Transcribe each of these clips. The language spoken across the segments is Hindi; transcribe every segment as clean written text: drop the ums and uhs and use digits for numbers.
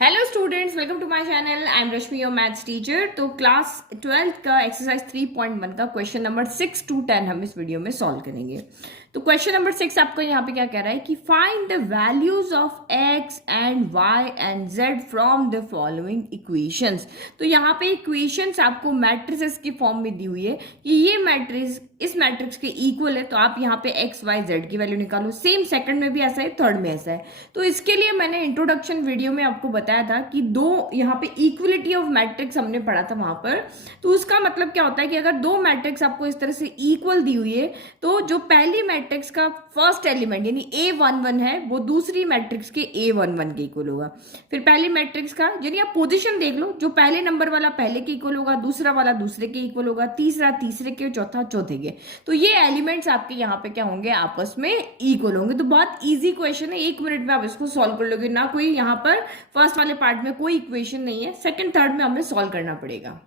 Hello students, welcome to my channel. I am Rashmi, your maths teacher. तो क्लास 12 का एक्सरसाइज 3.1 का क्वेश्चन नंबर 6 to 10 हम इस वीडियो में सॉल्व करेंगे। तो क्वेश्चन नंबर 6 आपको यहाँ पे क्या कह रहा है कि find the values of x and y and z from the following equations. तो यहाँ पे इक्वेशंस आपको मैट्रिसेस की फॉर्म में दी हुई है कि ये मैट्रिक्स इस मैट्रिक्स के इक्वल है, तो आप यहाँ पे एक्स वाई जेड की वैल्यू निकालो। सेम सेकंड में भी ऐसा है, थर्ड में ऐसा है। तो इसके लिए मैंने इंट्रोडक्शन वीडियो में आपको बताया था कि दो यहाँ पे इक्वलिटी ऑफ मैट्रिक्स हमने पढ़ा था वहां पर। तो उसका मतलब क्या होता है कि अगर दो मैट्रिक्स आपको इस तरह से इक्वल दी हुई है तो जो पहली मैट्रिक्स का फर्स्ट एलिमेंट यानी A11 है वो दूसरी मैट्रिक्स के A11 के इक्वल होगा। फिर पहली मैट्रिक्स का यानी आप पोजीशन देख लो, जो पहले नंबर वाला पहले के इक्वल होगा, दूसरा वाला दूसरे के इक्वल होगा, तीसरा तीसरे के, चौथा चौथे के। तो ये एलिमेंट्स आपके यहाँ पे क्या होंगे, आपस में इक्वल होंगे। तो बहुत इजी क्वेश्चन है, 1 मिनट में आप इसको सॉल्व कर लोगे। ना कोई यहाँ पर फर्स्ट वाले पार्ट में कोई इक्वेशन नहीं है, सेकंड थर्ड में हमें सॉल्व करना पड़ेगा।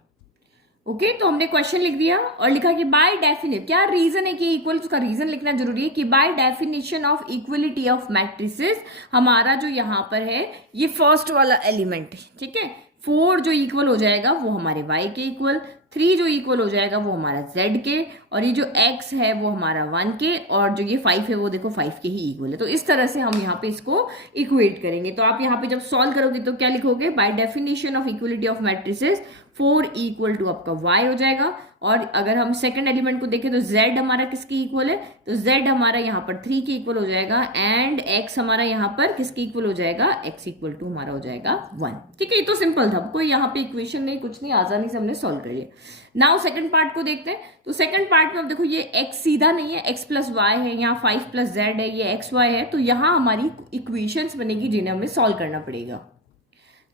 ओके तो हमने क्वेश्चन लिख दिया और लिखा कि बाय डेफिनेट, क्या रीजन है कि इक्वल, उसका रीजन लिखना जरूरी है कि bye definition of equality of matrices हमारा जो यहाँ पर है ये फर्स्ट वाला एलिमेंट है, ठीक है। 4 जो इक्वल हो जाएगा वो हमारे y के इक्वल, 3 जो इक्वल हो जाएगा वो हमारा z के, और ये जो x है वो हमारा 1 के, और जो ये 5 है वो देखो 5 के ही इक्वल है। तो इस तरह से हम यहाँ पे इसको इक्वेट करेंगे। तो आप यहाँ पे जब सॉल्व करोगे तो क्या लिखोगे, by definition of equality of matrices 4 equal to आपका y हो जाएगा। और अगर हम सेकंड एलिमेंट को देखें तो z हमारा किसके इक्वल है, तो z हमारा यहाँ पर 3 के इक्वल हो जाएगा, एंड x हमारा यहाँ पर किसके इक्वल हो जाएगा, x इक्वल टू हमारा हो जाएगा 1। ठीक है, ये तो सिंपल था, कोई यहाँ पे इक्वेशन नहीं, कुछ नहीं, आसानी से हमने सॉल्व कर लिया। नाउ सेकंड पार्ट को देखते हैं। तो सेकंड पार्ट में अब देखो ये x सीधा नहीं है, x प्लस वाई है, यहाँ 5 प्लस जेड है, ये एक्स वाई है। तो यहाँ हमारी इक्वेशंस बनेगी जिन्हें हमें सॉल्व करना पड़ेगा।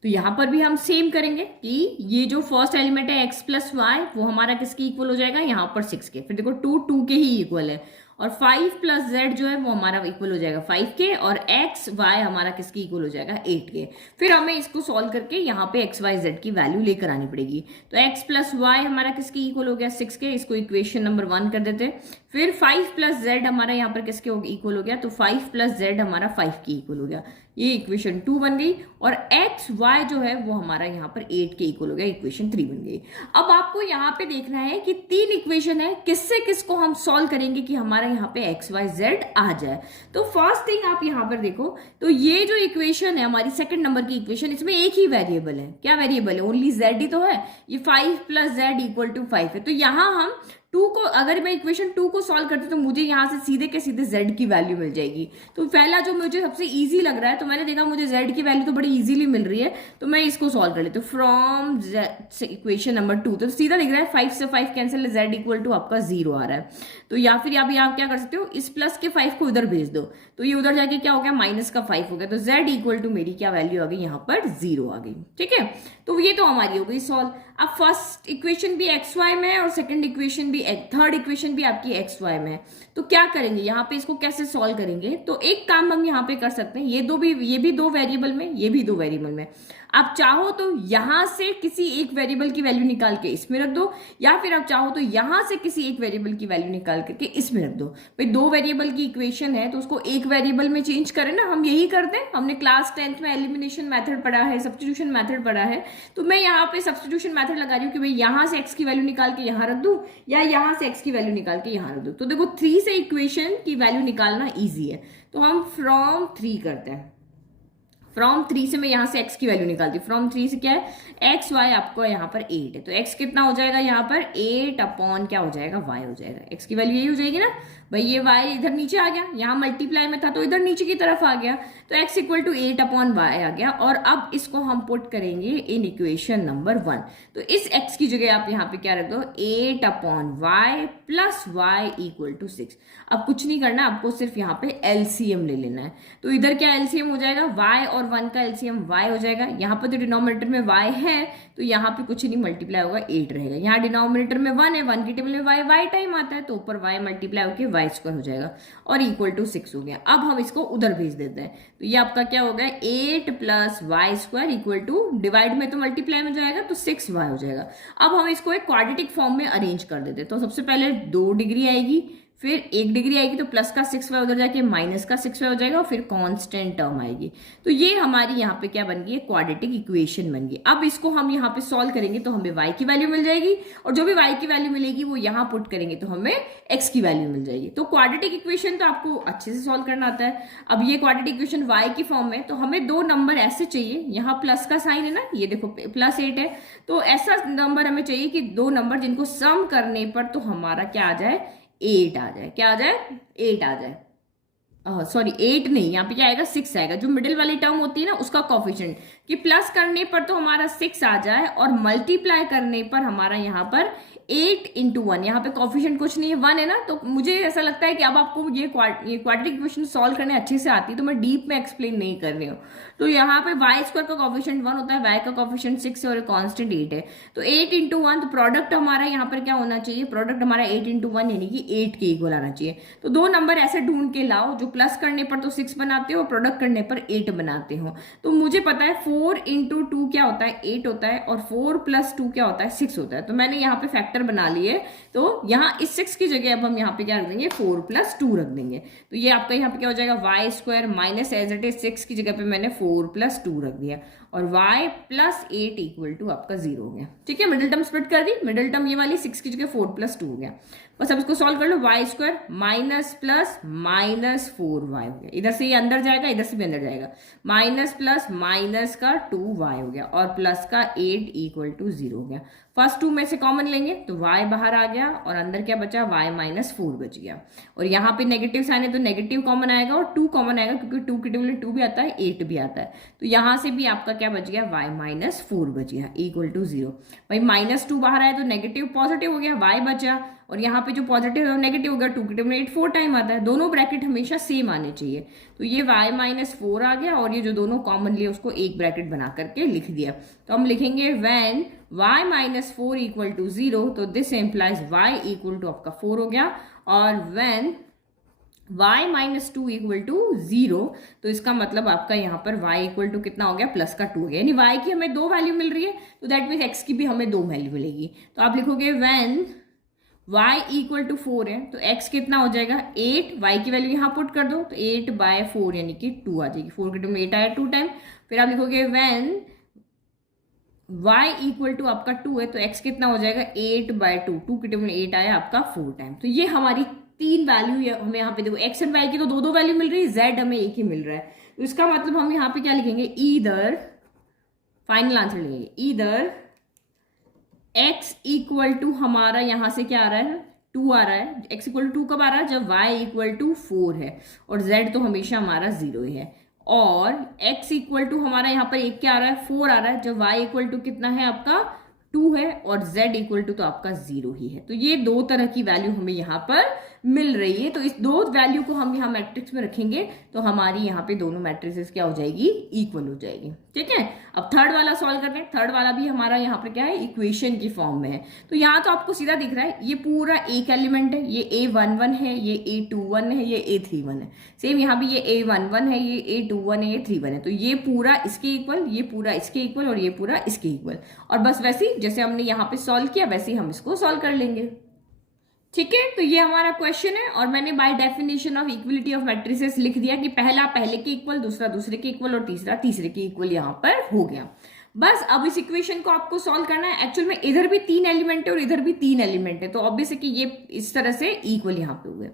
तो यहां पर भी हम सेम करेंगे कि ये जो फर्स्ट एलिमेंट है x प्लस वाई वो हमारा किसके इक्वल हो जाएगा, यहाँ पर 6 के। फिर देखो 2 2 के ही इक्वल है, और 5 प्लस जेड जो है वो हमारा इक्वल हो जाएगा 5 के, और एक्स वाई हमारा किसके इक्वल हो जाएगा 8 के। फिर हमें इसको सॉल्व करके यहाँ पे एक्स वाई जेड की वैल्यू लेकर आनी पड़ेगी। तो x प्लस वाई हमारा किसके इक्वल हो गया 6 के, इसको इक्वेशन नंबर 1 कर देते। फिर 5 प्लस जेड हमारा यहाँ पर किसके इक्वल हो गया, तो 5 प्लस जेड हमारा 5 के इक्वल हो गया, ये इक्वेशन 2 बन गई। और एक्स वाई जो है वो हमारा यहाँ पर 8 के इक्वल हो गया, इक्वेशन 3 बन गई। अब आपको यहाँ पे देखना है कि 3 इक्वेशन है, किससे किसको हम सॉल्व करेंगे कि हमारा यहाँ पे एक्स वाई जेड आ जाए। तो फर्स्ट थिंग आप यहाँ पर देखो, तो ये जो इक्वेशन है हमारी सेकंड नंबर की इक्वेशन, इसमें एक ही वेरिएबल है। क्या वेरिएबल है, ओनली जेड ही तो है। ये 5 प्लस जेड इक्वल टू 5 है। तो यहाँ हम 2 को, अगर मैं इक्वेशन 2 को सॉल्व करती तो मुझे यहाँ से सीधे के सीधे z की वैल्यू मिल जाएगी। तो पहला जो मुझे सबसे इजी लग रहा है, तो मैंने देखा मुझे z की वैल्यू तो बड़ी इजीली मिल रही है, तो मैं इसको सॉल्व कर लेती हूँ। फ्रॉम इक्वेशन नंबर 2 तो सीधा लिख रहा है 5 से 5 कैंसिल है, z इक्वल टू आपका 0 आ रहा है। तो या फिर आप क्या कर सकते हो, इस प्लस के 5 को उधर भेज दो, तो ये उधर जाके क्या हो गया, माइनस का 5 हो गया। तो z इक्वल टू मेरी क्या वैल्यू आ गई, यहाँ पर 0 आ गई। ठीक है, तो ये तो हमारी हो गई सॉल्व। अब फर्स्ट इक्वेशन भी एक्स वाई में है और सेकंड इक्वेशन भी, थर्ड इक्वेशन भी आपकी एक्स वाई में है। तो क्या करेंगे यहाँ पे, इसको कैसे सॉल्व करेंगे, तो एक काम हम यहाँ पे कर सकते हैं, ये भी दो वेरिएबल में, ये भी दो वेरिएबल में। आप चाहो तो यहां से किसी एक वेरिएबल की वैल्यू निकाल के इसमें रख दो, या फिर आप चाहो तो यहां से किसी एक वेरिएबल की वैल्यू निकाल करके इसमें रख दो। भाई 2 वेरिएबल की इक्वेशन है तो उसको एक वेरिएबल में चेंज करें ना, हम यही करते हैं। हमने क्लास 10th में एलिमिनेशन मेथड पढ़ा है, सब्स्टिट्यूशन मेथड पढ़ा है। तो मैं यहाँ पे सब्स्टिट्यूशन मेथड लगा रही हूँ कि भाई यहां से x की वैल्यू निकाल के यहां रख दूं, या यहां से x की वैल्यू निकाल के यहां रख दूं। तो देखो 3 से इक्वेशन की वैल्यू निकालना ईजी है, तो हम फ्रॉम 3 करते हैं। फ्रॉम 3 से मैं यहाँ से x की वैल्यू निकालती हूँ। फ्रॉम 3 से क्या है, एक्स वाई आपको यहाँ पर 8 है, तो x कितना हो जाएगा यहाँ पर 8 अपॉन क्या हो जाएगा, y हो जाएगा। x की वैल्यू यही हो जाएगी ना भाई, ये y इधर नीचे आ गया, यहाँ मल्टीप्लाई में था तो इधर नीचे की तरफ आ गया, तो x equal to 8 upon y आ गया। और अब इसको हम पुट करेंगे इन इक्वेशन नंबर 1। तो इस x की जगह आप यहाँ पे क्या रख दो, 8 upon y plus y equal to 6। अब कुछ नहीं करना, आपको सिर्फ यहाँ पे एलसीएम ले लेना है। तो इधर क्या एलसीएम हो जाएगा, y और 1 का एलसीएम y हो जाएगा। यहाँ पर तो डिनोमिनेटर में y है तो यहाँ पे कुछ नहीं, मल्टीप्लाई होगा 8 रहेगा। यहाँ डिनोमिनेटर में 1 है, 1 की टेबल में y टाइम आता है, तो ऊपर y मल्टीप्लाई होकर y स्क्वायर हो जाएगा, और इक्वल टू 6 हो गया। अब हम इसको उधर भेज देते हैं, तो ये आपका क्या हो गया, 8 plus y square equal to, divide में तो मल्टीप्लाई में जाएगा तो 6y हो जाएगा। अब हम इसको एक क्वाड्रेटिक फॉर्म में अरेंज कर देते हैं। तो सबसे पहले 2 डिग्री आएगी, फिर 1 डिग्री आएगी तो प्लस का 6y उधर जाके माइनस का 6y हो जाएगा और फिर कांस्टेंट टर्म आएगी। तो ये हमारी यहाँ पे क्या बन गई है, क्वाड्रेटिक इक्वेशन बन गई। अब इसको हम यहाँ पे सॉल्व करेंगे तो हमें y की वैल्यू मिल जाएगी और जो भी y की वैल्यू मिलेगी वो यहाँ पुट करेंगे तो हमें x की वैल्यू मिल जाएगी। तो क्वाड्रेटिक इक्वेशन तो आपको अच्छे से सॉल्व करना आता है। अब ये क्वाड्रेटिक इक्वेशन y की फॉर्म में, तो हमें दो नंबर ऐसे चाहिए, यहाँ प्लस का साइन है ना, ये देखो +8 है, तो ऐसा नंबर हमें चाहिए कि दो नंबर जिनको सम करने पर तो हमारा क्या आ जाए, 8 आ जाए। क्या आ जाए, 8 आ जाए। सॉरी 8 नहीं, यहाँ पे क्या आएगा, 6 आएगा। जो मिडिल वाली टर्म होती है ना उसका कोफिशिएंट, कि प्लस करने पर तो हमारा 6 आ जाए और मल्टीप्लाई करने पर हमारा यहाँ पर 8 × 1, यहाँ पे कोफिशिएंट कुछ नहीं है, 1 है ना। तो मुझे ऐसा लगता है कि अब आपको ये क्वाड्रेटिक इक्वेशन सॉल्व करने अच्छे से आती है, तो मैं डीप में एक्सप्लेन नहीं कर रही हूँ। तो यहाँ पे y² का कोफिशिएंट 1 होता है, y का कोफिशिएंट 6 है और कांस्टेंट 8 है। तो 8 × 1, तो प्रोडक्ट हमारा यहाँ पर क्या होना चाहिए, प्रोडक्ट हमारा 8 × 1 यानी कि 8 के इक्वल आना चाहिए। तो दो नंबर ऐसे ढूंढ के लाओ जो प्लस करने पर तो 6 बनाते हो और प्रोडक्ट करने पर 8 बनाते हो। तो मुझे पता है 4 × 2 क्या होता है, 8 होता है, और 4 + 2 क्या होता है, 6 होता है। तो मैंने यहाँ पे फैक्टर बना लिए, तो यहाँ इस 6 की जगह अब हम यहाँ पे क्या रख देंगे, 4 + 2 रख देंगे। तो ये आपका यहाँ पे क्या हो जाएगा, y² minus as it is 6 की जगह पे मैंने 4 + 2 रख दिया और y + 8 = आपका 0 हो गया। ठीक है, मिडिल टर्म स्प्लिट कर दी, मिडिल टर्म ये वाली 6 की जगह 4 + 2 हो गया। बस अब इसको सॉल्व कर लो, y² minus plus minus 4y हो गया। इधर से ये अंदर जाएगा, इधर से भी अंदर जाएगा, माइनस प्लस माइनस का 2y हो गया और प्लस का 8 = 0 हो गया। फर्स्ट 2 में से कॉमन लेंगे तो y बाहर आ गया और अंदर क्या बचा, y - 4 बच गया। और यहाँ पे नेगेटिव साइन है तो नेगेटिव कॉमन आएगा और 2 कॉमन आएगा, क्योंकि 2 की टेबल में 2 भी आता है, 8 भी आता है। तो यहाँ से भी आपका क्या बच गया, y - 4 बच गया = 0। भाई -2 बाहर आया तो नेगेटिव पॉजिटिव हो गया, y बचा, और यहाँ पे जो पॉजिटिव और नेगेटिव होगा 2 की टेबल में 8 4 टाइम आता है। दोनों ब्रैकेट हमेशा सेम आने चाहिए। तो ये y - 4 आ गया और ये जो दोनों कॉमन लिए उसको एक ब्रैकेट बना करके लिख दिया। तो हम लिखेंगे व्हेन y - 4 = 0, तो दिस इम्प्लाइज y = आपका 4 हो गया। और व्हेन y - 2 = 0, तो इसका मतलब आपका यहाँ पर y = कितना हो गया, प्लस का 2 हो गया। यानी y की हमें 2 वैल्यू मिल रही है, तो दैट मीन्स x की भी हमें 2 वैल्यू मिलेगी। तो आप लिखोगे व्हेन y = 4 है तो x कितना हो जाएगा, 8, y की वैल्यू यहाँ पुट कर दो तो 8/4 यानी कि 2 आ जाएगी। 4 के टू में 8 आया 2 टाइम। फिर आप लिखोगे व्हेन y = आपका 2 है तो x कितना हो जाएगा, 8/2, 2 के टू में 8 आया आपका 4 टाइम। तो ये हमारी 3 वैल्यू हमें यहाँ पे देखो, x एंड y की तो 2 वैल्यू मिल रही है, z हमें एक ही मिल रहा है। तो इसका मतलब हम यहाँ पे क्या लिखेंगे, ईदर, फाइनल आंसर लिखेंगे, ईदर x = हमारा यहाँ से क्या आ रहा है, 2 आ रहा है। x = 2 कब आ रहा है, जब y = 4 है, और z तो हमेशा हमारा 0 ही है। और x = हमारा यहाँ पर एक क्या आ रहा है, 4 आ रहा है, जब y = कितना है आपका 2 है, और z = तो आपका 0 ही है। तो ये दो तरह की वैल्यू हमें यहाँ पर मिल रही है। तो इस दो वैल्यू को हम यहाँ मैट्रिक्स में रखेंगे तो हमारी यहाँ पे दोनों मैट्रिसेस क्या हो जाएगी, इक्वल हो जाएगी। ठीक है, अब थर्ड वाला सॉल्व करते हैं। थर्ड वाला भी हमारा यहाँ पर क्या है, इक्वेशन की फॉर्म में है। तो यहाँ तो आपको सीधा दिख रहा है, ये पूरा एक एलिमेंट है, ये A11 है, ये A21 है, ये A31 है। सेम यहाँ भी ये A11 है, ये A21 है, ये 31 है। तो ये पूरा इसके इक्वल, ये पूरा इसके इक्वल, और ये पूरा इसके इक्वल। और बस वैसे ही जैसे हमने यहाँ पे सॉल्व किया वैसे ही हम इसको सॉल्व कर लेंगे। ठीक है, तो ये हमारा क्वेश्चन है और मैंने bye definition of equality of matrices लिख दिया कि पहला पहले के इक्वल, दूसरा दूसरे के इक्वल और तीसरा तीसरे के इक्वल यहाँ पर हो गया। बस अब इस इक्वेशन को आपको सॉल्व करना है। एक्चुअल में इधर भी 3 एलिमेंट है और इधर भी 3 एलिमेंट है, तो ऑब्वियस है कि ये इस तरह से इक्वल यहाँ पे हुए।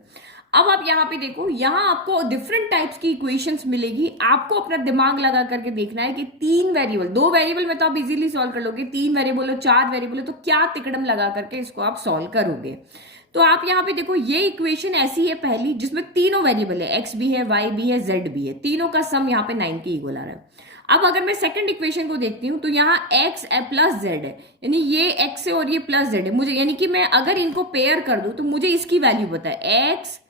अब आप यहाँ पे देखो, यहाँ आपको डिफरेंट टाइप्स की इक्वेशंस मिलेगी। आपको अपना दिमाग लगा करके देखना है कि 3 वेरिएबल, 2 वेरिएबल में तो आप इजीली सॉल्व कर लोगे, 3 वेरिएबल हो, 4 वेरिएबल हो, तो क्या तिकड़म लगा करके इसको आप सॉल्व करोगे। तो आप यहाँ पे देखो, ये इक्वेशन ऐसी है पहली जिसमें तीनों वेरिएबल है, x भी है, y भी है, z भी है, तीनों का सम यहाँ पे 9 के इक्वल आ रहा है। अब अगर मैं सेकंड इक्वेशन को देखती हूँ तो यहाँ x प्लस z है, यानी ये x है और ये प्लस z है। मुझे यानी कि मैं अगर इनको पेयर कर दूं तो मुझे इसकी वैल्यू पता है, x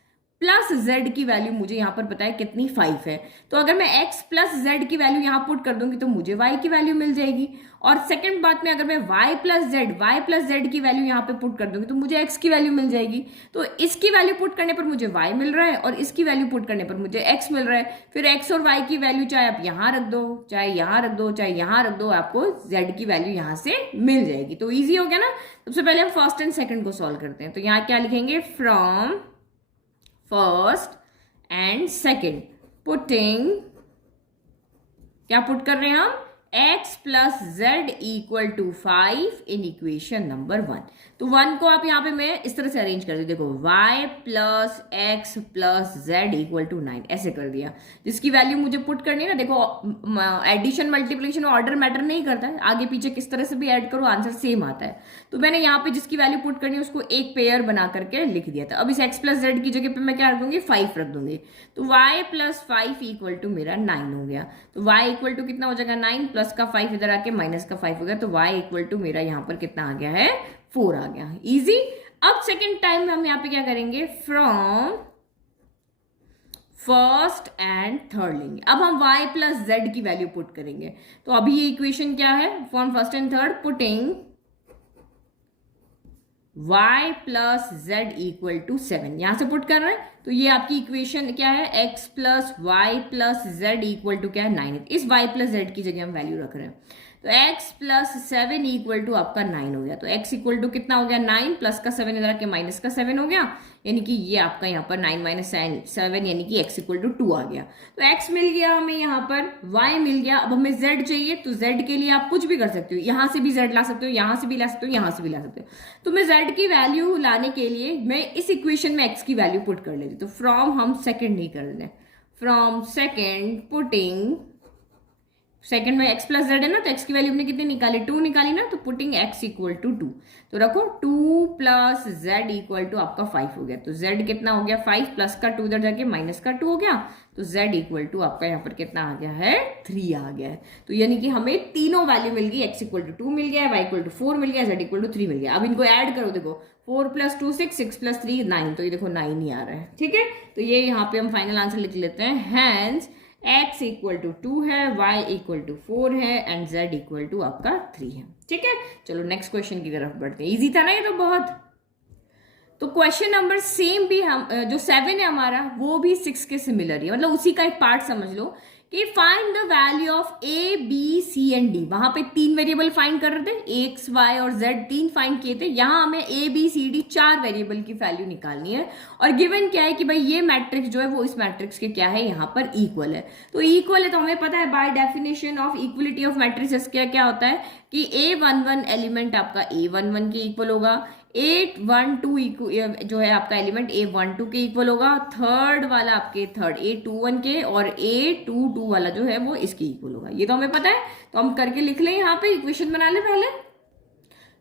प्लस z की वैल्यू मुझे यहाँ पर पता है कितनी, 5 है। तो अगर मैं x प्लस z की वैल्यू यहाँ पुट कर दूंगी तो मुझे y की वैल्यू मिल जाएगी। और सेकंड बात में अगर मैं y प्लस z की वैल्यू यहाँ पे पुट कर दूंगी तो मुझे x की वैल्यू मिल जाएगी। तो इसकी वैल्यू पुट करने पर मुझे y मिल रहा है और इसकी वैल्यू पुट करने पर मुझे x मिल रहा है। फिर x और y की वैल्यू चाहे आप यहाँ रख दो, चाहे यहाँ रख दो, चाहे यहाँ रख दो, आपको z की वैल्यू यहाँ से मिल जाएगी। तो ईजी हो गया ना। सबसे पहले हम फर्स्ट एंड सेकंड को सॉल्व करते हैं। तो यहाँ क्या लिखेंगे, from first and second, putting, क्या पुट कर रहे हैं हम, x plus z equal to 5 in equation number 1। तो 1 को आप यहाँ पे मैं इस तरह से अरेंज कर दी, देखो y plus x plus z equal to 9, ऐसे कर दिया। जिसकी वैल्यू मुझे पुट करनी है ना, देखो एडिशन मल्टीप्लिकेशन ऑर्डर मैटर नहीं करता है, आगे पीछे किस तरह से भी ऐड करो आंसर सेम आता है। तो मैंने यहाँ पे जिसकी वैल्यू पुट करनी है उसको एक पेयर बना करके लिख दिया था। अब इस x प्लस जेड की जगह पे मैं क्या रख दूंगी, 5 रख दूंगी। तो y प्लस 5 इक्वल टू मेरा 9 हो गया। तो y इक्वल टू कितना हो जाएगा, 9 प्लस का 5 इधर आके माइनस का 5 हो गया। तो y इक्वल टू मेरा यहाँ पर कितना आ गया है, 4 आ गया। इजी। अब सेकेंड टाइम हम यहाँ पे क्या करेंगे, फ्रॉम फर्स्ट एंड थर्ड लेंगे। अब हम y प्लस जेड की वैल्यू पुट करेंगे। तो अभी ये इक्वेशन क्या है, from first and third, putting y plus z equal to 7, यहां से पुट कर रहे हैं। तो ये आपकी इक्वेशन क्या है, x plus y plus z equal to क्या है, 9। इस y प्लस जेड की जगह हम वैल्यू रख रहे हैं। तो x प्लस 7 इक्वल टू आपका 9 हो गया। तो x इक्वल टू कितना हो गया, 9 प्लस का 7 इधर आके माइनस का 7 हो गया, यानी कि ये आपका यहाँ पर 9 माइनस 7 यानी कि x इक्वल टू 2 आ गया। तो x मिल गया हमें, यहाँ पर y मिल गया। अब हमें z चाहिए, तो z के लिए आप कुछ भी कर सकते हो, यहां से भी z ला सकते हो, यहां से भी ला सकते हो, यहां से भी ला सकते हो। तो मैं z की वैल्यू लाने के लिए मैं इस इक्वेशन में x की वैल्यू पुट कर लेती। तो फ्रॉम हम सेकेंड नहीं कर रहे, फ्रॉम सेकेंड पुटिंग, सेकंड में x प्लस जेड है ना, तो x की वैल्यू हमने कितनी निकाली, 2 निकाली ना। तो पुटिंग x इक्वल टू 2, तो रखो 2 प्लस जेड इक्वल टू आपका 5 हो गया। तो z कितना हो गया, 5 प्लस का 2 इधर जाके माइनस का 2 हो गया। तो z इक्वल टू आपका यहाँ पर कितना आ गया है, 3 आ गया है। तो यानी कि हमें तीनों वैल्यू मिल गई, x इक्वल टू 2 मिल गया, y इक्वल टू 4 मिल गया, z इक्वल टू 3 मिल गया। अब इनको ऐड करो, देखो 4 प्लस 2 6, 6 प्लस 3 9, तो ये देखो 9 ही आ रहा है। ठीक है, तो ये यहाँ पे हम फाइनल आंसर लिख लेते हैं। हैंस x इक्वल टू 2 है, y इक्वल टू 4 है एंड z इक्वल टू आपका 3 है। ठीक है, चलो नेक्स्ट क्वेश्चन की तरफ बढ़ते हैं। इजी था ना ये तो बहुत। तो क्वेश्चन नंबर सेम भी हम जो 7 है हमारा, वो भी 6 के सिमिलर ही है, मतलब उसी का एक पार्ट समझ लो कि find the value of a b c and d। वहां पे 3 वेरिएबल फाइंड कर रहे थे, x y और z 3 फाइंड किए थे। यहां हमें a b c d 4 variable की वैल्यू निकालनी है। और गिवन क्या है कि भाई ये मैट्रिक्स जो है वो इस मैट्रिक्स के क्या है, यहाँ पर इक्वल है। तो इक्वल है तो हमें पता है bye definition of equality of matrix क्या होता है कि a11 एलिमेंट आपका a11 के इक्वल होगा, A12 जो है आपका एलिमेंट A12 के इक्वल होगा, थर्ड वाला आपके थर्ड A21 के, और A22 वाला जो है वो इसके इक्वल होगा। ये तो हमें पता है, तो हम करके लिख लें, यहाँ पे इक्वेशन बना ले पहले।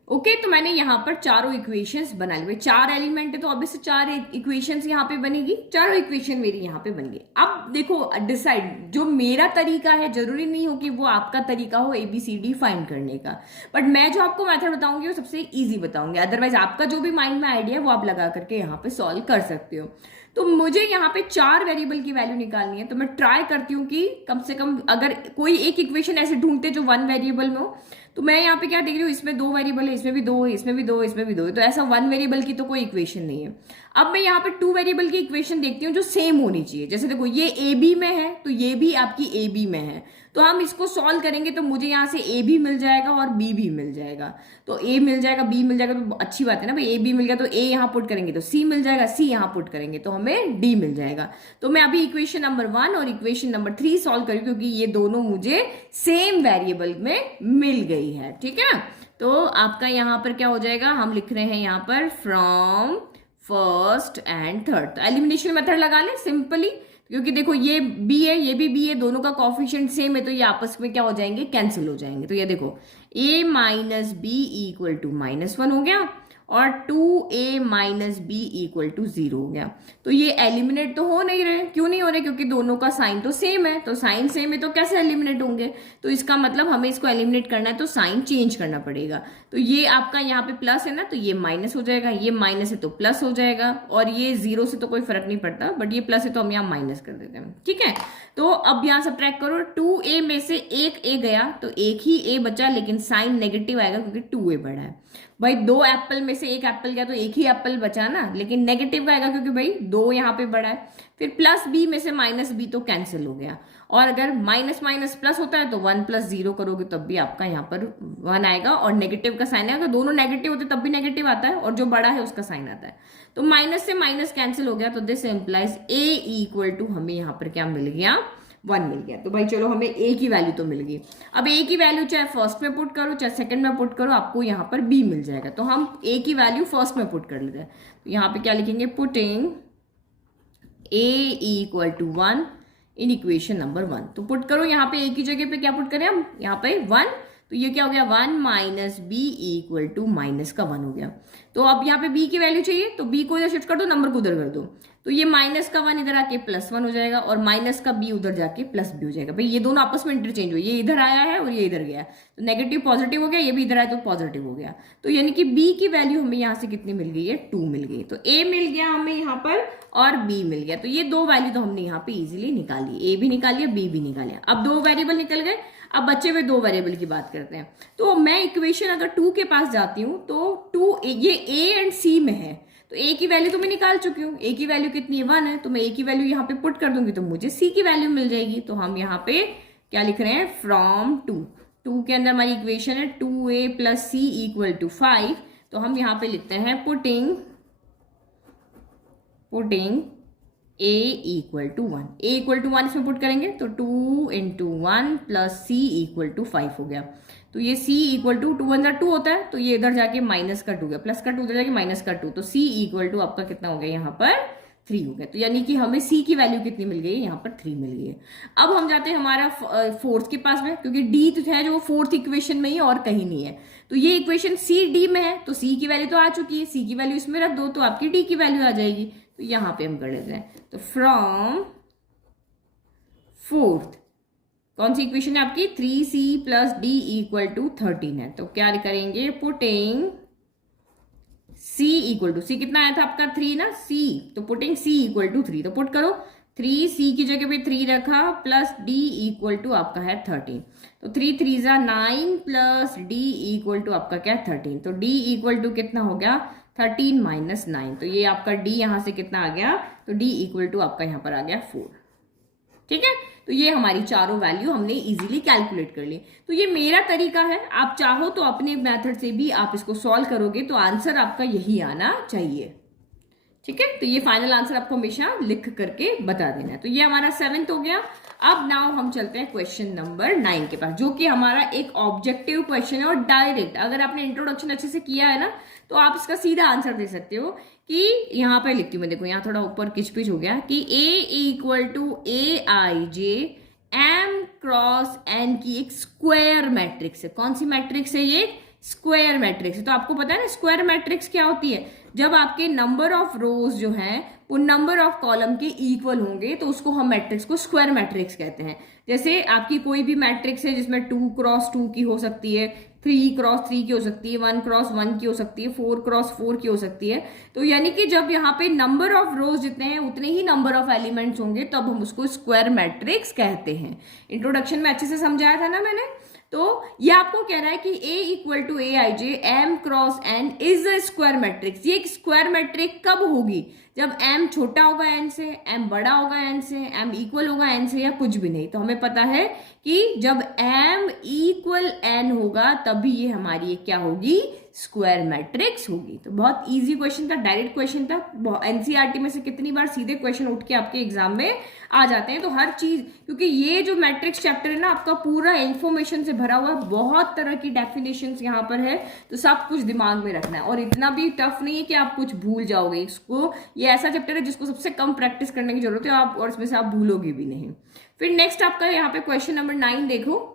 ओके, तो मैंने यहाँ पर चारों इक्वेशंस बना ली। 4 एलिमेंट है तो अब इससे 4 इक्वेशंस यहाँ पे बनेगी, चारों इक्वेशन मेरी यहाँ पे बन गई। अब देखो डिसाइड, जो मेरा तरीका है जरूरी नहीं हो कि वो आपका तरीका हो ABCD फाइंड करने का, बट मैं जो आपको मेथड बताऊंगी वो सबसे इजी बताऊंगी। अदरवाइज आपका जो भी माइंड में आइडिया है वो आप लगा करके यहाँ पे सॉल्व कर सकते हो। तो मुझे यहाँ पे 4 वेरिएबल की वैल्यू निकालनी है, तो मैं ट्राई करती हूँ कि कम से कम अगर कोई एक इक्वेशन ऐसे ढूंढते जो 1 वेरिएबल में हो, तो मैं यहाँ पे क्या देख रही हूँ, इसमें 2 वेरिएबल है, इसमें भी 2 है, इसमें भी 2 है, इसमें भी 2 है, तो ऐसा 1 वेरिएबल की तो कोई इक्वेशन नहीं है। अब मैं यहाँ पे 2 वेरिएबल की इक्वेशन देखती हूँ जो सेम होनी चाहिए। जैसे देखो ये AB में है तो ये भी आपकी AB में है, तो हम इसको सॉल्व करेंगे तो मुझे यहाँ से A भी मिल जाएगा और B भी मिल जाएगा। तो A मिल जाएगा, B मिल जाएगा, तो अच्छी बात है ना भाई। A B मिल गया तो A यहाँ पुट करेंगे तो C मिल जाएगा, C यहाँ पुट करेंगे तो हमें D मिल जाएगा। तो मैं अभी इक्वेशन नंबर 1 और इक्वेशन नंबर 3 सॉल्व करूँ, क्योंकि ये दोनों मुझे सेम वेरिएबल में मिल गई है। ठीक है, तो आपका यहाँ पर क्या हो जाएगा, हम लिख रहे हैं यहाँ पर फ्रॉम फर्स्ट एंड थर्ड। तो एलिमिनेशन मेथड लगा लें सिंपली, क्योंकि देखो ये b है, ये भी b है, दोनों का कोफिशिएंट सेम है, तो ये आपस में क्या हो जाएंगे, कैंसिल हो जाएंगे। तो ये देखो a minus b equal to -1 हो गया और 2a minus b equal to 0 हो गया। तो ये एलिमिनेट तो हो नहीं रहे, क्यों नहीं हो रहे, क्योंकि दोनों का साइन तो सेम है। तो साइन सेम है तो कैसे एलिमिनेट होंगे, तो इसका मतलब हमें इसको एलिमिनेट करना है तो साइन चेंज करना पड़ेगा। तो ये आपका यहाँ पे प्लस है ना, तो ये माइनस हो जाएगा, ये माइनस है तो प्लस हो जाएगा, और ये 0 से तो कोई फर्क नहीं पड़ता, बट ये प्लस है तो हम यहाँ माइनस कर देते हैं। ठीक है, तो अब यहाँ सब्ट्रैक्ट करो, 2a में से एक a गया तो एक ही a बचा, लेकिन साइन नेगेटिव आएगा क्योंकि 2a बड़ा है। भाई 2 एप्पल में से एक एप्पल गया तो एक ही एप्पल बचा ना, लेकिन नेगेटिव आएगा क्योंकि भाई 2 यहाँ पे बड़ा है। फिर प्लस b में से माइनस b तो कैंसिल हो गया, और अगर माइनस माइनस प्लस होता है तो 1 + 0 करोगे तब भी आपका यहाँ पर 1 आएगा, और नेगेटिव का साइन है, अगर दोनों नेगेटिव होते तब भी नेगेटिव आता है, और जो बड़ा है उसका साइन आता है। तो माइनस से माइनस कैंसिल हो गया, तो दिस इम्प्लाइज a = हमें यहाँ पर क्या मिल गया, 1 मिल गया। तो भाई चलो हमें a की वैल्यू तो मिल गई। अब a की वैल्यू चाहे फर्स्ट में पुट करो चाहे सेकंड में पुट करो, आपको यहाँ पर b मिल जाएगा। तो हम a की वैल्यू फर्स्ट में पुट कर लेते हैं। तो यहाँ पे क्या लिखेंगे, putting a = 1 in equation number 1। तो पुट करो यहाँ पे a की जगह पे क्या पुट करें हम, यहाँ पे 1, तो ये क्या हो गया, 1 - b = माइनस का 1 हो गया। तो अब यहाँ पे b की वैल्यू चाहिए, तो b को इधर शिफ्ट कर दो, नंबर को उधर कर दो, तो ये माइनस का 1 इधर आके +1 हो जाएगा, और माइनस का b उधर जाके +b हो जाएगा। भाई ये दोनों आपस में इंटरचेंज हुए, ये इधर आया है और ये इधर गया, तो नेगेटिव पॉजिटिव हो गया, ये भी इधर आया तो पॉजिटिव हो गया। तो यानी कि b की वैल्यू हमें यहाँ से कितनी मिल गई है, 2 मिल गई। तो a मिल गया हमें यहाँ पर और b मिल गया। तो ये दो वैल्यू तो हमने यहाँ पे इजीली निकाली, a भी निकाल लिया, b भी निकाल लिया। अब दो वेरिएबल निकल गए, अब बचे हुए दो वेरिएबल की बात करते हैं। तो मैं इक्वेशन अगर 2 के पास जाती हूँ तो 2 ये a एंड c में है, तो a की वैल्यू तो मैं निकाल चुकी हूँ, a की वैल्यू कितनी है, 1 है, तो मैं a की वैल्यू यहाँ पे पुट कर दूंगी तो मुझे c की वैल्यू मिल जाएगी। तो हम यहाँ पे क्या लिख रहे हैं, फ्रॉम 2 के अंदर हमारी इक्वेशन है 2a + c = 5। तो हम यहाँ पे लिखते हैं पुटिंग a = 1, a = 1 इसमें पुट करेंगे तो 2 × 1 + c = 5 हो गया। तो ये c = 2 × 2 होता है, तो ये इधर जाके माइनस का 2 गया, प्लस का 2 उधर जाके माइनस का 2, तो c = आपका कितना हो गया यहाँ पर 3 हो गया। तो यानी कि हमें c की वैल्यू कितनी मिल गई, यहाँ पर 3 मिल गई है। अब हम जाते हैं हमारा फोर्थ के पास में, क्योंकि d तो है जो फोर्थ इक्वेशन में ही और कहीं नहीं है। तो ये इक्वेशन c d में है, तो c की वैल्यू तो आ चुकी है, c की वैल्यू इसमें रख दो तो आपकी d की वैल्यू आ जाएगी। तो यहाँ पे हम कर लेते हैं, तो फ्रॉम फोर्थ कौन सी इक्वेशन है आपकी, 3c + d = 13 है। तो क्या करेंगे, पुटिंग c कितना आया था आपका 3 ना, c, तो पुटिंग c = 3, तो पुट करो 3c की जगह पे 3 रखा प्लस d = आपका है 13, तो 3 3 = 9 प्लस d = आपका क्या है 13, तो d = कितना हो गया 13 - 9, तो ये आपका d यहाँ से कितना आ गया, तो d = आपका यहाँ पर आ गया 4। ठीक है, तो ये हमारी चारों वैल्यू हमने इजीली कैलकुलेट कर ली। तो ये मेरा तरीका है, आप चाहो तो अपने मेथड से भी आप इसको सॉल्व करोगे तो आंसर आपका यही आना चाहिए। ठीक है, तो ये फाइनल आंसर आपको हमेशा लिख करके बता देना है। तो ये हमारा 7th हो गया। अब नाउ हम चलते हैं क्वेश्चन नंबर 9 के पास, जो कि हमारा एक ऑब्जेक्टिव क्वेश्चन है और डायरेक्ट, अगर आपने इंट्रोडक्शन अच्छे से किया है ना तो आप इसका सीधा आंसर दे सकते हो। कि यहाँ पे लिखती हूँ मैं, देखो यहाँ थोड़ा ऊपर किचपिच हो गया, कि a = aij m × n की एक स्क्वायर मैट्रिक्स है। कौन सी मैट्रिक्स है ये, स्क्वायर मैट्रिक्स है। तो आपको पता है ना स्क्वायर मैट्रिक्स क्या होती है, जब आपके नंबर ऑफ रोज जो हैं वो नंबर ऑफ कॉलम के इक्वल होंगे तो उसको हम मैट्रिक्स को स्क्वायर मैट्रिक्स कहते हैं। जैसे आपकी कोई भी मैट्रिक्स है जिसमें 2 × 2 की हो सकती है, 3 × 3 की हो सकती है, 1 × 1 की हो सकती है, 4 × 4 की हो सकती है। तो यानी कि जब यहाँ पे नंबर ऑफ रोज जितने हैं उतने ही नंबर ऑफ एलिमेंट्स होंगे तब हम उसको स्क्वायर मैट्रिक्स कहते हैं। इंट्रोडक्शन में अच्छे से समझाया था ना मैंने। तो ये आपको कह रहा है कि a = aij m × n is a square matrix. ये एक स्क्वायर मैट्रिक्स कब होगी, जब m छोटा होगा n से, m बड़ा होगा n से, m इक्वल होगा n से, या कुछ भी नहीं। तो हमें पता है कि जब m = n होगा तभी ये हमारी ये क्या होगी, स्क्वायर मैट्रिक्स होगी। तो बहुत इजी क्वेश्चन था, डायरेक्ट क्वेश्चन था। एनसीईआरटी में से कितनी बार सीधे क्वेश्चन उठ के आपके एग्जाम में आ जाते हैं। तो हर चीज, क्योंकि ये जो मैट्रिक्स चैप्टर है ना आपका पूरा इंफॉर्मेशन से भरा हुआ है, बहुत तरह की डेफिनेशंस यहाँ पर है, तो सब कुछ दिमाग में रखना है। और इतना भी टफ नहीं है कि आप कुछ भूल जाओगे इसको। ये ऐसा चैप्टर है जिसको सबसे कम प्रैक्टिस करने की जरूरत है, आप और इसमें से आप भूलोगे भी नहीं। फिर नेक्स्ट आपका यहाँ पे क्वेश्चन नंबर 9 देखो।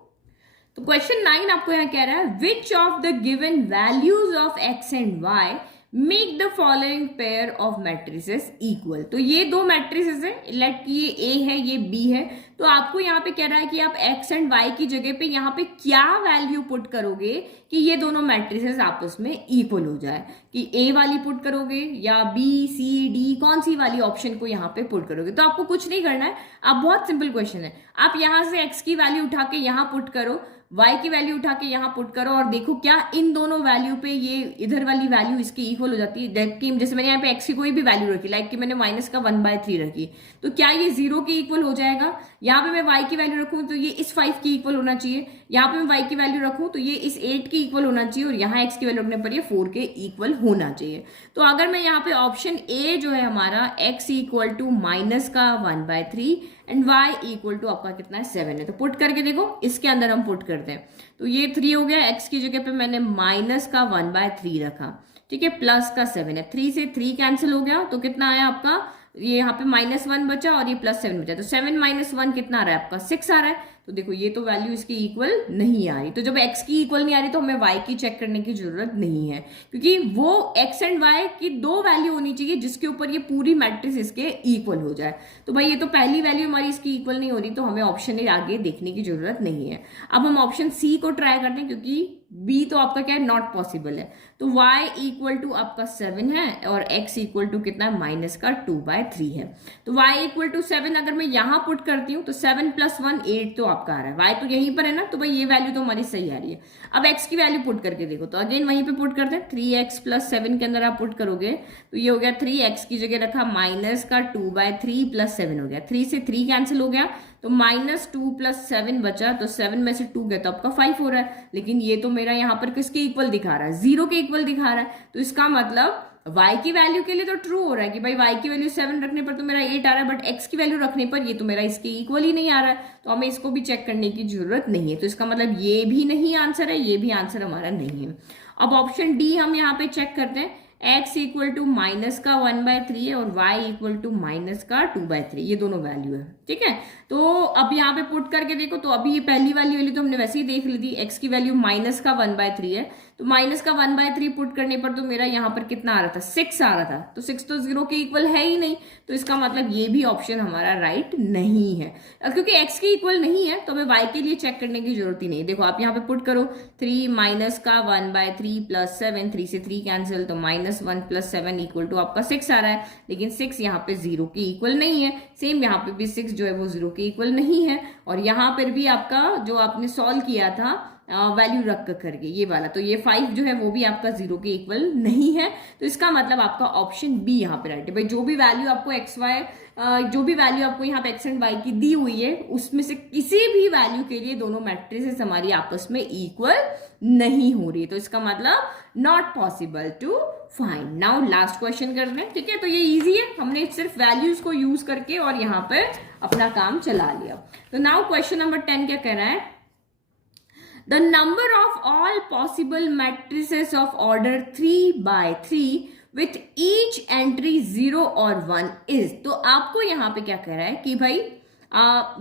तो क्वेश्चन 9 आपको यहाँ कह रहा है, which of the given values of x and y make the following pair of matrices equal. तो ये दो मैट्रिसेस है, लेट कि ये a है ये b है। तो आपको यहाँ पे कह रहा है कि आप x एंड y की जगह पे यहाँ पे क्या वैल्यू पुट करोगे कि ये दोनों मैट्रिसेस आपस में इक्वल हो जाए, कि a वाली पुट करोगे या b c d, कौन सी वाली ऑप्शन को यहाँ पे पुट करोगे। तो आपको कुछ नहीं करना है, आप बहुत सिंपल क्वेश्चन है, आप यहाँ से x की वैल्यू उठा के यहाँ पुट करो, y की वैल्यू उठा के यहाँ पुट करो और देखो क्या इन दोनों वैल्यू पे ये इधर वाली वैल्यू इसके इक्वल हो जाती है। जैसे मैंने यहाँ पे x की कोई भी वैल्यू रखी, लाइक कि मैंने माइनस का 1/3 रखी, तो क्या ये 0 के इक्वल हो जाएगा। यहाँ पे मैं y की वैल्यू रखूँ तो ये इस 5 की इक्वल होना चाहिए, यहाँ पे मैं y की वैल्यू रखूँ तो ये इस 8 की इक्वल होना चाहिए, और यहाँ x की वैल्यू रखने पर ये 4 के इक्वल होना चाहिए। तो अगर मैं यहाँ पे ऑप्शन ए जो है हमारा x इक्वल टू माइनस का 1/3 एंड y इक्वल टू आपका कितना है 7 है, तो पुट करके देखो, इसके अंदर हम पुट करते हैं तो ये 3 हो गया, x की जगह पे मैंने माइनस का 1/3 रखा, ठीक है, प्लस का 7 है, 3 से 3 कैंसिल हो गया तो कितना आया आपका, ये यहाँ पे -1 बचा और ये +7 बचा, तो 7 - 1 कितना आ रहा है आपका 6 आ रहा है। तो देखो ये तो वैल्यू इसकी इक्वल नहीं आ रही, तो जब x की इक्वल नहीं आ रही तो हमें y की चेक करने की जरूरत नहीं है, क्योंकि वो x एंड y की दो वैल्यू होनी चाहिए जिसके ऊपर ये पूरी मैट्रिक्स इसके इक्वल हो जाए। तो भाई ये तो पहली वैल्यू हमारी इसकी इक्वल नहीं हो रही, तो हमें ऑप्शन ए आगे देखने की जरूरत नहीं है। अब हम ऑप्शन सी को ट्राई करते हैं, क्योंकि बी तो आपका क्या है, नॉट पॉसिबल है। तो y इक्वल टू आपका 7 है और x इक्वल टू कितना है, माइनस का 2/3 है। तो y इक्वल टू 7 अगर मैं यहां पुट करती हूँ तो 7 + 1 8 तो आपका आ रहा है, y तो यहीं पर है ना, तो भाई ये वैल्यू तो हमारी सही आ रही है। अब x की वैल्यू पुट करके देखो, तो अगेन वहीं पे पुट करते हैं, 3x + 7 के अंदर आप पुट करोगे तो ये हो गया 3x की जगह रखा माइनस का 2/3 + 7 हो गया, 3 से 3 कैंसिल हो गया तो -2 + 7 बचा, तो 7 में से 2 गया तो आपका 5 हो रहा है, लेकिन ये तो मेरा यहाँ पर किसके इक्वल दिखा रहा है, 0 के इक्वल दिखा रहा है। तो इसका मतलब y की वैल्यू के लिए तो ट्रू हो रहा है कि भाई y की वैल्यू 7 रखने पर तो मेरा 8 आ रहा है, बट x की वैल्यू रखने पर ये तो मेरा इसके इक्वल ही नहीं आ रहा है, तो हमें इसको भी चेक करने की जरूरत नहीं है। तो इसका मतलब ये भी नहीं आंसर है, ये भी आंसर हमारा नहीं है। अब ऑप्शन डी हम यहाँ पे चेक करते हैं, x इक्वल टू माइनस का 1/3 है और y इक्वल टू माइनस का 2/3, ये दोनों वैल्यू है, ठीक है। तो अब यहाँ पे पुट करके देखो, तो अभी ये पहली वैल्यू वाली तो हमने वैसे ही देख ली थी, x की वैल्यू माइनस का 1/3 है, तो माइनस का 1/3 पुट करने पर तो मेरा यहाँ पर कितना आ रहा था, 6 आ रहा था, तो 6 तो 0 के इक्वल है ही नहीं, तो इसका मतलब ये भी ऑप्शन हमारा राइट नहीं है। क्योंकि x की इक्वल नहीं है तो हमें y के लिए चेक करने की जरूरत ही नहीं। देखो आप यहाँ पे पुट करो, 3 माइनस का 1/3 + 7, 3 से 3 कैंसिल, तो -1 + 7 इक्वल टू आपका 6 आ रहा है, लेकिन 6 यहाँ पे 0 के इक्वल नहीं है। सेम यहाँ पे भी 6 जो है वो 0 के इक्वल नहीं है, और यहाँ पर भी आपका जो आपने सॉल्व किया था वैल्यू रख करके ये वाला, तो ये 5 जो है वो भी आपका 0 के इक्वल नहीं है। तो इसका मतलब आपका ऑप्शन बी यहाँ पे राइट है। भाई जो भी वैल्यू आपको जो भी वैल्यू आपको यहाँ पे x एंड y की दी हुई है, उसमें से किसी भी वैल्यू के लिए दोनों मैट्रिसेस हमारी आपस में इक्वल नहीं हो रही है, तो इसका मतलब not possible to find. Now last question करते हैं, ठीक है। तो ये इजी है, हमने सिर्फ वैल्यूज को यूज करके और यहाँ पे अपना काम चला लिया। तो नाउ क्वेश्चन नंबर 10 क्या कह रहा है, the number of all possible matrices of order 3/3 with each entry 0 or 1 is। तो आपको यहाँ पे क्या कह रहा है कि भाई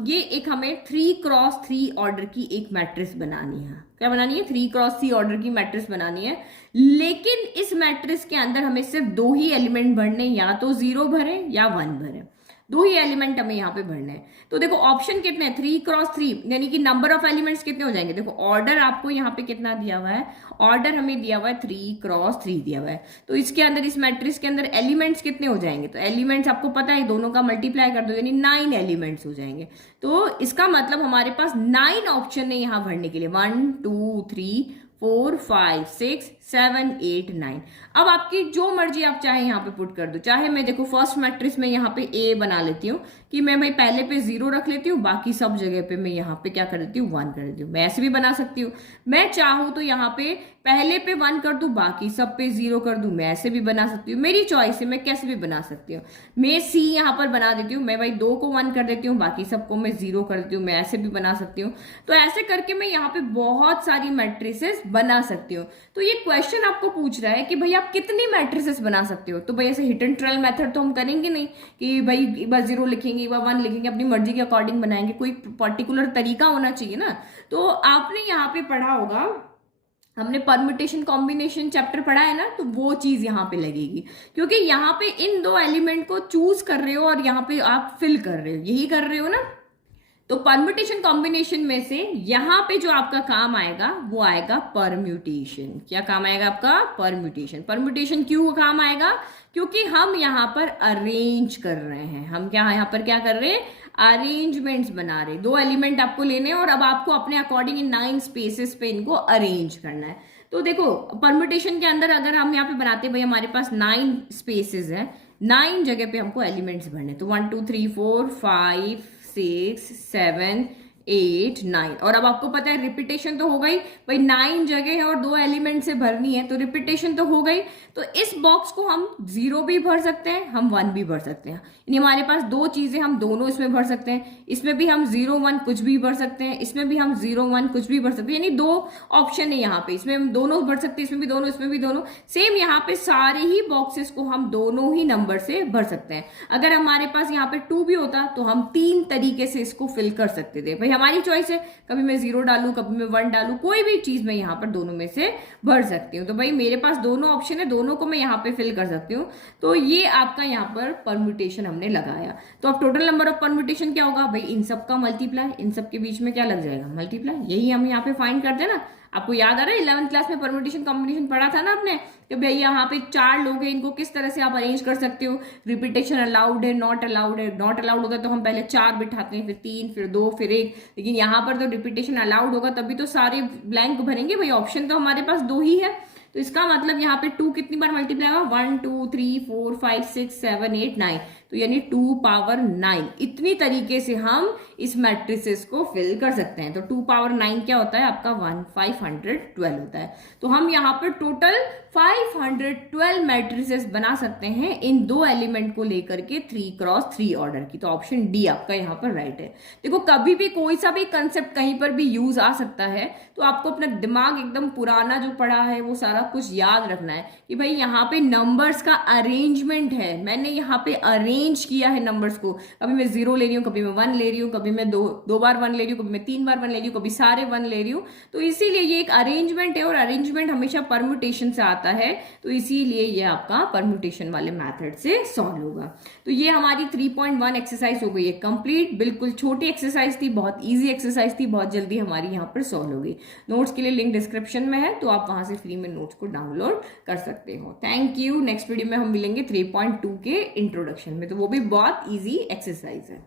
ये एक हमें 3x3 ऑर्डर की एक मैट्रिक्स बनानी है। क्या बनानी है, 3x3 ऑर्डर की मैट्रिक्स बनानी है, लेकिन इस मैट्रिक्स के अंदर हमें सिर्फ 2 ही एलिमेंट भरने, या तो 0 भरे या 1 भरे, 2 ही एलिमेंट हमें यहाँ पे भरने हैं। तो देखो ऑप्शन कितने हैं, 3x3, यानी कि नंबर ऑफ एलिमेंट्स कितने हो जाएंगे। देखो ऑर्डर आपको यहाँ पे कितना दिया हुआ है, ऑर्डर हमें दिया हुआ है 3x3 दिया हुआ है, तो इसके अंदर इस मैट्रिक्स के अंदर एलिमेंट्स कितने हो जाएंगे, तो एलिमेंट्स आपको पता है दोनों का मल्टीप्लाई कर दो यानी 9 एलिमेंट्स हो जाएंगे। तो इसका मतलब हमारे पास 9 ऑप्शन है यहाँ भरने के लिए, 1 2 3 4 5 6 7 8 9। अब आपकी जो मर्जी आप चाहे यहाँ पे पुट कर दो, चाहे मैं देखो फर्स्ट मैट्रिक्स में यहाँ पे ए बना लेती हूँ कि मैं भाई पहले पे 0 रख लेती हूँ, बाकी सब जगह पे मैं यहाँ पे क्या कर देती हूँ 1 कर देती हूँ। मैं ऐसे भी बना सकती हूँ, मैं चाहूँ तो यहाँ पे पहले पे 1 कर दूं, बाकी सब पे 0 कर दूं, मैं ऐसे भी बना सकती हूँ, मेरी चॉइस है, मैं कैसे भी बना सकती हूँ। मैं सी यहाँ पर बना देती हूँ, मैं भाई 2 को 1 कर देती हूँ, बाकी सबको मैं 0 कर देती हूँ, मैं ऐसे भी बना सकती हूँ। तो ऐसे करके मैं यहाँ पे बहुत सारी मैट्रिसेस बना सकती हूँ। तो ये क्वेश्चन आपको पूछ रहा है कि भाई आप कितनी मैट्रिसेस बना सकते हो। तो भाई ऐसे हिट एंड ट्रायल मेथड तो हम करेंगे नहीं कि भाई एक बार 0 लिखेंगे एक बार 1 लिखेंगे, अपनी मर्जी के अकॉर्डिंग बनाएंगे, कोई पर्टिकुलर तरीका होना चाहिए ना। तो आपने यहाँ पे पढ़ा होगा, हमने परम्यूटेशन कॉम्बिनेशन चैप्टर पढ़ा है ना, तो वो चीज यहाँ पे लगेगी, क्योंकि यहाँ पे इन 2 एलिमेंट को चूज कर रहे हो और यहाँ पे आप फिल कर रहे हो, यही कर रहे हो ना। तो परम्यूटेशन कॉम्बिनेशन में से यहां पे जो आपका काम आएगा वो आएगा परम्यूटेशन। क्या काम आएगा आपका? परम्यूटेशन। परम्यूटेशन क्यों काम आएगा? क्योंकि हम यहाँ पर अरेंज कर रहे हैं। हम क्या यहाँ पर क्या कर रहे हैं? अरेंजमेंट्स बना रहे हैं। 2 एलिमेंट आपको लेने हैं और अब आपको अपने अकॉर्डिंग इन 9 स्पेसेस पे इनको अरेंज करना है। तो देखो परम्यूटेशन के अंदर अगर हम यहाँ पे बनाते हैं भाई हमारे पास 9 स्पेसेस है, 9 जगह पे हमको एलिमेंट्स भरने, तो 1 2 3 4 5 6 7 8 9। और अब आपको पता है रिपीटेशन तो हो गई भाई, 9 जगह है और 2 एलिमेंट से भरनी है, तो रिपीटेशन तो हो गई। तो इस बॉक्स को हम 0 भी भर सकते हैं, हम 1 भी भर सकते हैं। यानी हमारे पास 2 चीजें हम दोनों इसमें भर सकते हैं। इसमें भी हम 0 1 कुछ भी भर सकते हैं, इसमें भी हम 0 1 कुछ भी भर सकते हैं। यानी 2 ऑप्शन है यहाँ पे, इसमें हम दोनों भर सकते हैं, इसमें भी दोनों, इसमें भी दोनों। सेम यहाँ पे सारे ही बॉक्सेस को हम दोनों ही नंबर से भर सकते हैं। अगर हमारे पास यहाँ पे 2 भी होता तो हम 3 तरीके से इसको फिल कर सकते थे। भाई हमारी चॉइस है, कभी मैं 0 डालू, कभी मैं 1 डालू, कोई भी चीज मैं यहाँ पर दोनों में से भर सकती हूँ। तो भाई मेरे पास दोनों ऑप्शन है, दोनों को मैं यहाँ पे फिल कर सकती हूँ। तो ये आपका यहाँ पर परम्यूटेशन हमने लगाया। तो अब टोटल नंबर ऑफ परम्यूटेशन क्या होगा भाई? इन सब का मल्टीप्लाई, इन सब के बीच में क्या लग जाएगा? मल्टीप्लाई। यही हम यहाँ पे फाइंड करते हैं ना। आपको याद आ रहा है 11th क्लास में परम्यूटेशन कॉम्बिनेशन पढ़ा था ना आपने कि भाई यहाँ पे 4 लोग हैं, इनको किस तरह से आप अरेंज कर सकते हो। रिपीटेशन अलाउड है, नॉट अलाउड है। नॉट अलाउड होता है तो हम पहले 4 बिठाते हैं, फिर 3, फिर 2, फिर 1। लेकिन यहाँ पर तो रिपीटेशन अलाउड होगा तभी तो सारे ब्लैंक भरेंगे भाई। ऑप्शन तो हमारे पास 2 ही है, तो इसका मतलब यहाँ पे 2 कितनी बार मल्टीप्लाई होगा? 1 2 3 4 5 6 7 8 9। तो यानी 2 पावर 9। इतनी तरीके से हम इस मैट्रिसेस को फिल कर सकते हैं। तो 2 पावर 9 क्या होता है आपका? 512 होता है। तो हम यहाँ पर टोटल 512 मैट्रिसेस बना सकते हैं इन 2 एलिमेंट को लेकर के 3x3 ऑर्डर की। तो ऑप्शन डी आपका यहाँ पर राइट है। देखो कभी भी कोई सा भी कंसेप्ट कहीं पर भी यूज आ सकता है, तो आपको अपना दिमाग एकदम पुराना जो पड़ा है वो सारा कुछ याद रखना है कि भाई यहाँ पे नंबर्स का अरेंजमेंट है। मैंने यहाँ पे अरेंज किया है नंबर्स को। कभी मैं 0 ले रही हूँ, कभी मैं 1 ले रही हूँ, कभी मैं दो बार 1 ले रही हूँ, कभी मैं 3 बार 1 ले रही हूँ, कभी सारे 1 ले रही हूँ। तो इसीलिए ये एक अरेंजमेंट है और अरेंजमेंट हमेशा परम्यूटेशन से आता है। तो इसीलिए ये आपका परम्यूटेशन वाले मेथड से सॉल्व होगा। तो ये हमारी 3.1 एक्सरसाइज हो गई है कंप्लीट। बिल्कुल छोटी एक्सरसाइज थी, बहुत इजी एक्सरसाइज थी, बहुत जल्दी हमारी यहाँ पर सॉल्व हो गई। नोट्स के लिए लिंक डिस्क्रिप्शन में है, तो आप वहां से फ्री में नोट्स को डाउनलोड कर सकते हो। Thank you. नेक्स्ट वीडियो में हम मिलेंगे 3.2 के इंट्रोडक्शन में, तो वो भी बहुत इजी एक्सरसाइज है।